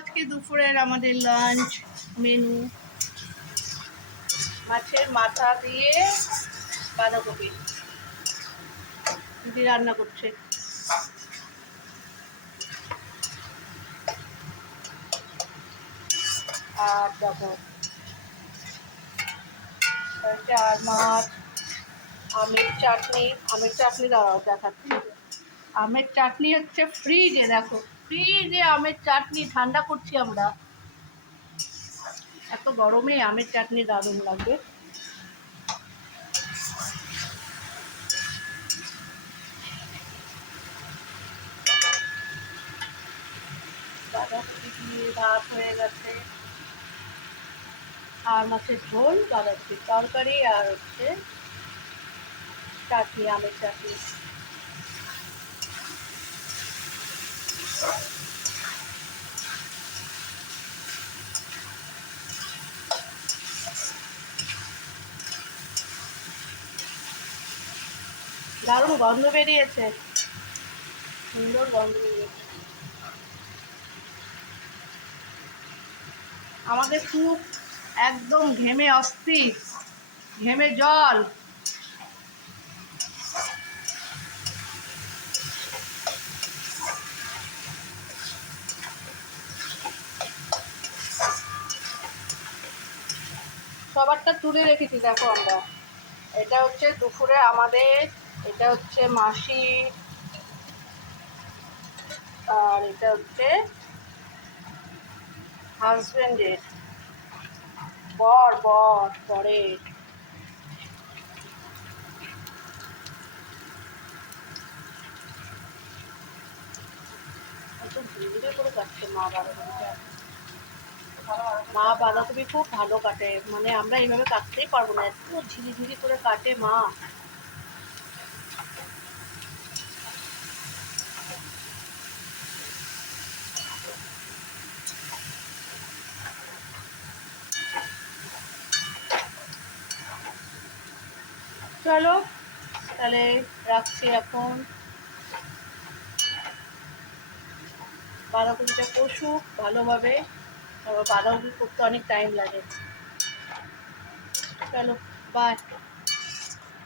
আজকে দুপুরের আমাদের লাঞ্চ মেনু মাছের মাথা দিয়ে বাঁধাকপি। দিদি রান্না করছে। আর দেখো আর মাছ, আমের চাটনি। আমের চাটনি দাঁড়াও দেখাচ্ছি। আমের চাটনি হচ্ছে ফ্রিজে দেখো। ফ্রিজে আমের চাটনি, ঠান্ডা করছি আমরা। এত গরমে আমের চাটনি দারুণ লাগবে। হয়ে গেছে। আর মাছের ঝোল বাঁধাকপি তরকারি, আর হচ্ছে চাটনি, আমের চাটনি। দারুণ গন্ধ বেরিয়েছে। সুন্দর গন্ধ বেরিয়েছে। আমাদের খুব একদম ঘেমে অস্থির ঘেমে জল। সবারটা তুলে রেখেছি, দেখো আমরা। এটা হচ্ছে দুপুরে আমাদের, এটা হচ্ছে মাসি, আর এটা হচ্ছে হাজবেন্ডের। বর বর ধীরে করে কাটছে মা বাঁধাকপিটা মা বাঁধাকপি খুব ভালো কাটে। মানে আমরা এইভাবে কাটতেই পারব না। এত ঝিরি ঝিরি করে কাটে মা। চলো, তাহলে রাখছি এখন। বাঁধাকপিটা কষুক ভালোভাবে। তারপর বাঁধাকপি করতে অনেক টাইম লাগে। চলো বাই